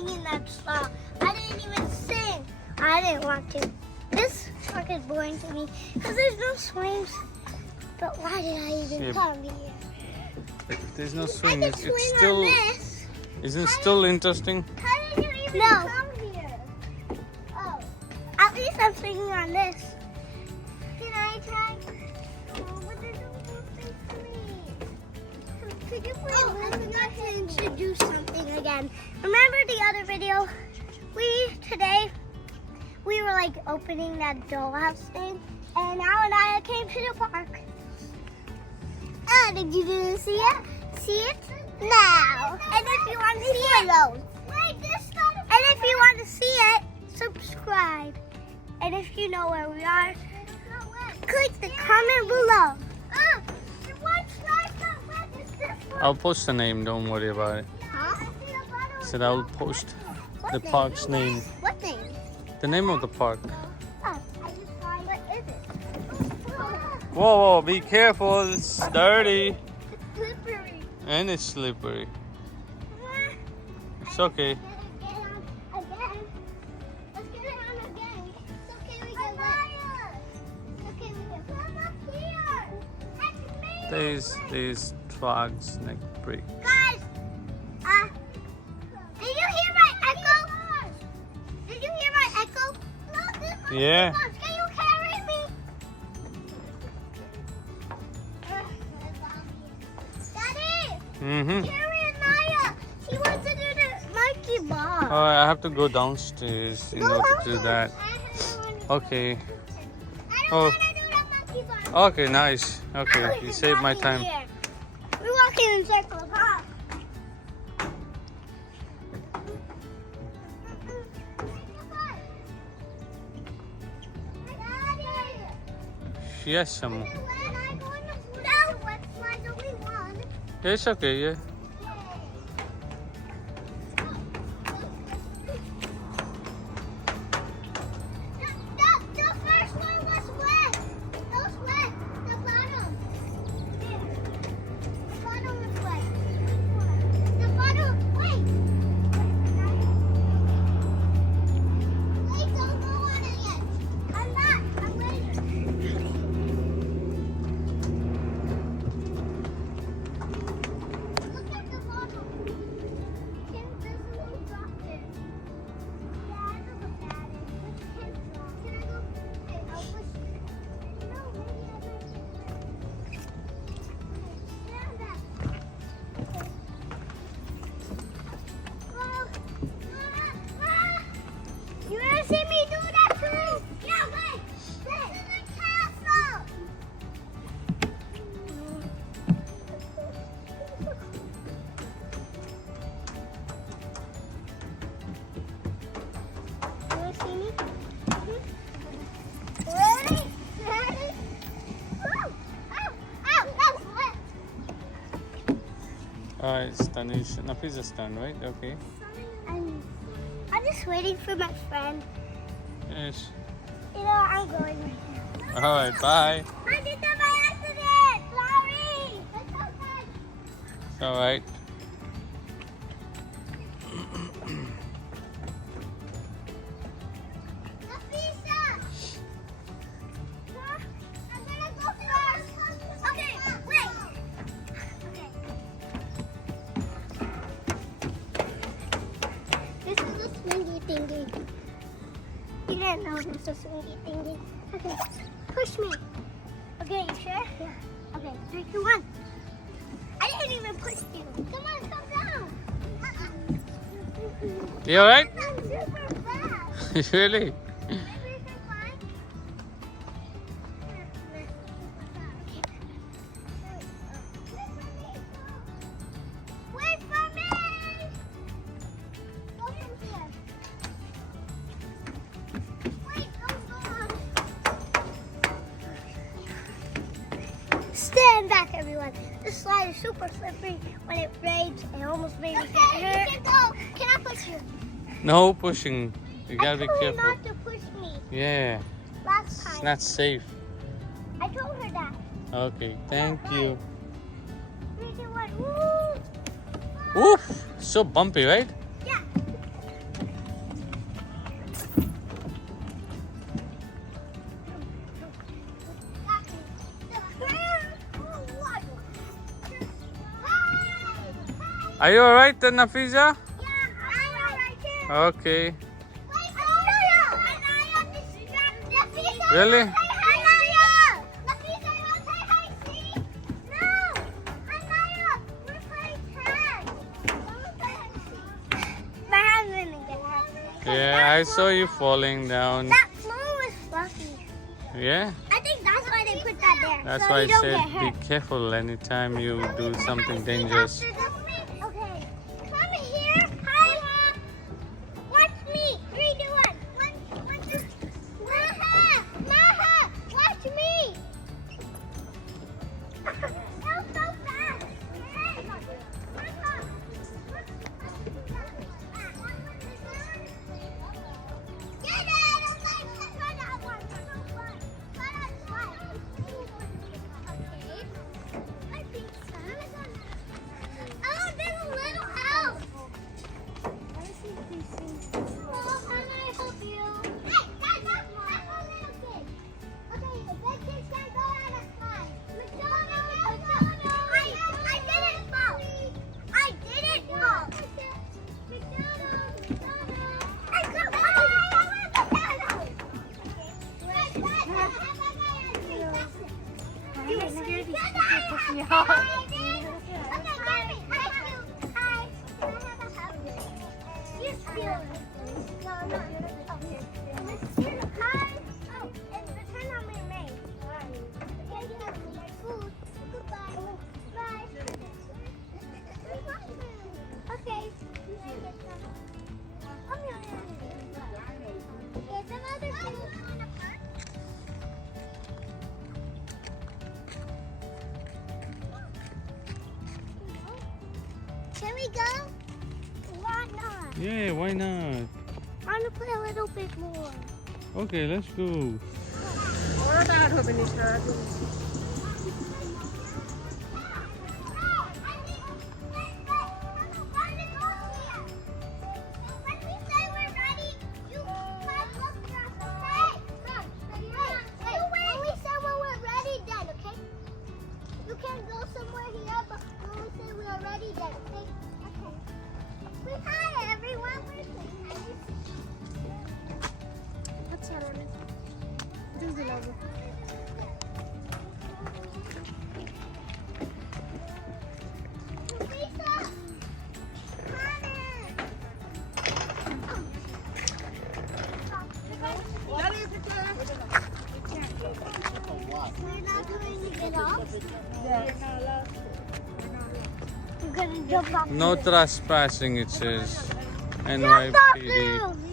singing that song. I didn't even sing. I didn't want to. This park is boring to me because there's no swings. But why did I even come here? If there's no swing, I can swing it's still. on this. Isn't it still interesting? How did you even come here? Oh, at least I'm swinging on this. Can I try? Oh, but there's no thing for me. Could you please? Oh, I forgot to introduce something again. Remember the other video? Today we were like opening that dollhouse thing, and now and I came to the park. Did you didn't see it? See it now. And if you want to see it, and if you want to see it, subscribe. And if you know where we are, click the comment below. I'll post the name. Don't worry about it. Huh? Said I'll post the park's name. What name? The name of the park. Oh, I just find what is it? Whoa, whoa! Be careful. It's dirty It's slippery. and it's slippery. It's okay. Let's get it on again. It's okay, we get wet. It's okay, we get wet. These frogs neck break. Guys, did you hear my echo? Did you hear my echo? Yeah. Can you carry me? Daddy, Mm-hmm. carry Naya. She wants to do the monkey bar. Oh, I have to go downstairs in order to do that. Okay. I don't Oh. want to do the monkey bar. Okay, nice. Okay, you saved my time. We're walking in circles, huh? Yes, Shamu. No, mine's only one. Yeah, it's okay. Yeah. The first one was wet. It was wet. The bottom. The bottom was wet. The bottom. Wait. Wait, don't go on it yet. I'm not. I'm waiting. Look at the bottom. Kim doesn't drop it. Yeah, I know what that is. Kim drop. Can I go? Okay, I'll push it. No, maybe I might. Stand back. Oh. You wanna see me do that too? Yeah, wait. This is a castle. You wanna see me? Ready? Ready? Ow! Ow! Ow! That was wet. It's Tanisha. Nafizah's turn, right? Okay. I'm just waiting for my friend. Yes. You know, I'm going right now. All right. Bye. I did that by accident. Sorry. It's okay. It's all right. Nafisa. I'm gonna go first. Okay, wait. Okay. This is a swingy thingy. You didn't know this was a swingy thingy. Okay, push me. Okay, you sure? Yeah. Okay, 3, 2, 1. I didn't even push you. Come on, come down. You all right? I'm super fast. Really? Maybe we can climb. Wait for me! Go in here. Wait, don't go on. Stand back, everyone. This slide is super slippery. When it rains, it almost made me get hurt. You can go. Can I push you? No pushing. You gotta be I told her careful. not to push me Yeah. last It's time. not safe. I told her that. Okay. Thank you. 3, 2, 1. Woo! Oof. So bumpy, right? Yeah. Are you alright, Nafizah? Yeah, I'm alright too. Okay. Wait, Anaya, distract Nafizah. Really? Say hi, Anaya. Nafizah, you want to say hi, see? No. Anaya, we're playing tag. Someone say hi, see. My hand's gonna get hurt. Yeah, I saw you falling down. That floor was fluffy. Yeah? I think that's why they put that there. That's so why I you don't said get hurt. be careful anytime you do something dangerous. Okay. Come here. Hi. Watch me. 3, 2, 1. 1, 2. Maha, watch me. That was so fast. Hey. Maha. Get it. Okay. Try that one. Try that slide. Okay. I think so. Oh, there's a little house. Let me see if these things. Oh, can I help you? Hey, that's a little kid. Okay, the big kids can't go on a slide. McDonald's. I didn't fall. I didn't fall. McDonald's. I got McDonald's. I'm scared these people push me off. Okay, get me. Hi. Can I have a hug? You steal it. No, I'm not. Hi. Oh, and return on my maid. Okay, you have my food. Goodbye. Bye. Okay. Come here. Here's some other food. Can we go? Why not? Yeah, why not? I want to play a little bit more. Okay, let's go. You can go somewhere here, but when we say we are ready, then okay? Okay. Hi everyone. Nafizah, we're not going to get off. We're gonna jump off. No trespassing, it says. Jump off, NYPD. Lou.